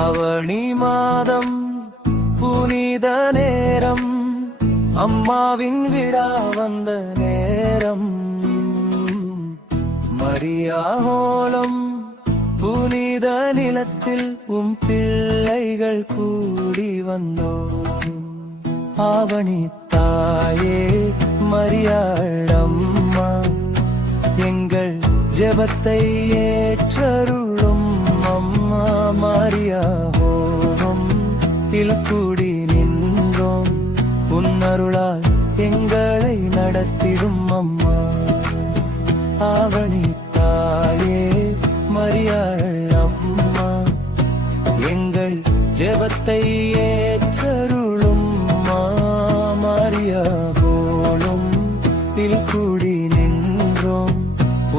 ஆவணி மாதம் புனித நேரம், அம்மாவின் விழா வந்த நேரம். மரியாவோலம் புனித நிலத்தில் பிள்ளைகள் கூடி வந்தோம். ஆவணி தாயே மரியாள் அம்மா, எங்கள் ஜெபத்தை ஏற்றருளும் அம்மா. மரியாவோலம் கூடி நின்றோம், உன்னருளால் எங்களை நடத்திடும் அம்மா. ஆவணி தாயே மரியாள் அம்மா, எங்கள் ஜெபத்தை ஏற்றருளும் மரியாவோலம் கூடி நின்றோம்,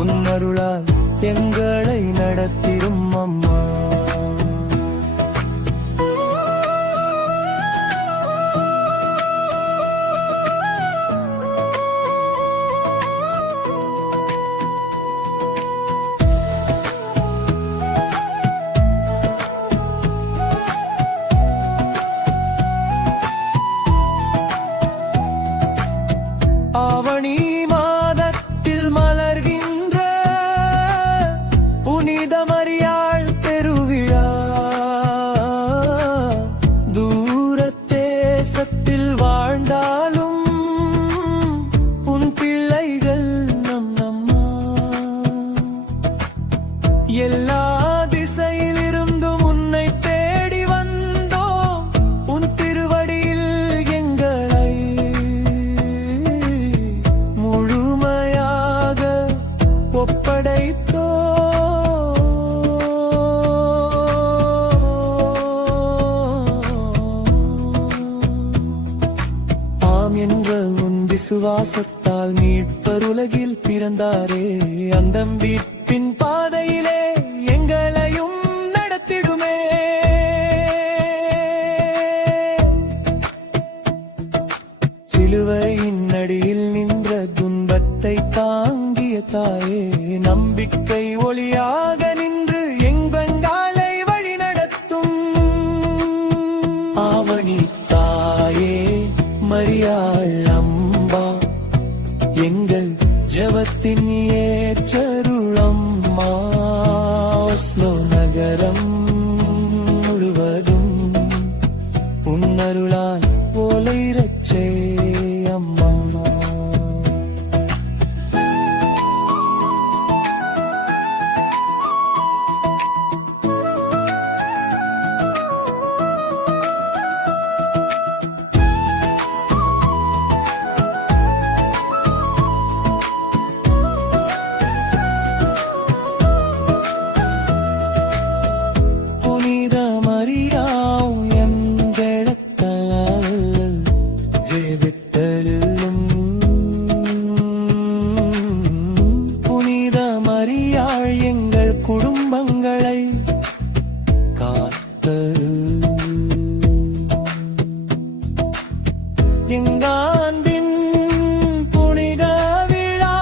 உன்னருளால் எங்களை நடத்திடும் அம்மா. ஆவணி மாதத்தில் மலர்கின்ற புனித மரியாள் பெருவிழா, தூர தேசத்தில் வாழ்ந்தாலும் உன் பிள்ளைகள் நம் அம்மா. எல்லா திசையிலிருந்தும் உன்னை தேடி வந்தோம், உன் திருவடியில் எங்களை முழுமையாக ஒப்படைத்தோ. ஆம் என்ற உன் விசுவாசத்தால் மீட்பர் உலகில் பிறந்தாரே, அந்த மீட்பின் பாதையிலே எங்களையும் நடத்திடுமே. சிலுவையின் அடியில் நின்ற துன்பத்தை தாங்கிய தாயே, நம்பிக்கை ஒளியாக நின்று எங்களை வழி நடத்தும். ஆவணி தாயே மரியாள் அம்மா, எங்கள் ஜெபத்தின் ஏற்றருளம்மா. ஒஸ்லோ நகரம் முழுவதும் உன்னருளால் ஒளிரச்சே அம்மா. புனித மரியாள் எங்களக்கால் ஜெபித்தருளும். புனித மரியாள் எங்கள் குடும்பங்களை காத்தருளும். எங்காண்டின் புனித விழா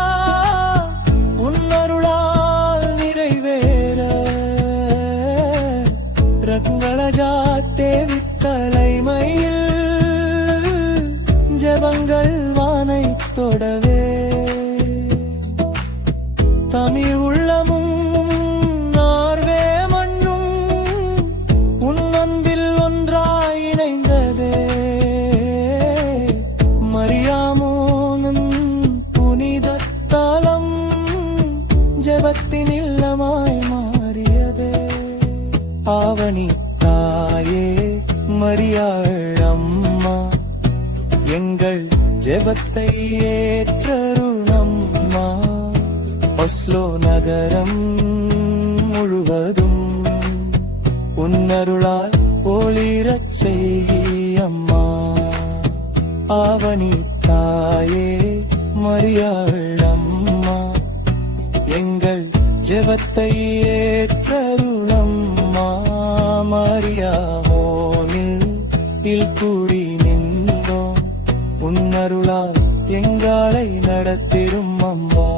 உன்னருளால் நிறைவேற, ரங்களஜாட்டே வித்தலைமையில் ஜெபங்கள் வானை தொடவே. தமிழ் உள்ளமும் நார்வே மண்ணும் உன் அன்பில் ஒன்றாய் இணைந்ததே. மரியாமோனன் புனித தலம் ஜெபத்தின் இல்லமாய் மாறியதே. ஆவணி தாயே மரியாள் அம்மா, எங்கள் ஜெபத்தை ஏற்றருளம்மா. ஒஸ்லோ நகரம் முழுவதும் உன்னருளால் ஒளிரச் செய்யம்மா. ஆவணி தாயே மரியாள் அம்மா, எங்கள் ஜெபத்தை ஏற்றருளம்மா. மரியாவோனில் கூடி நின்றோம், உன்னருளால் எங்களை நடத்திடும் அம்மா.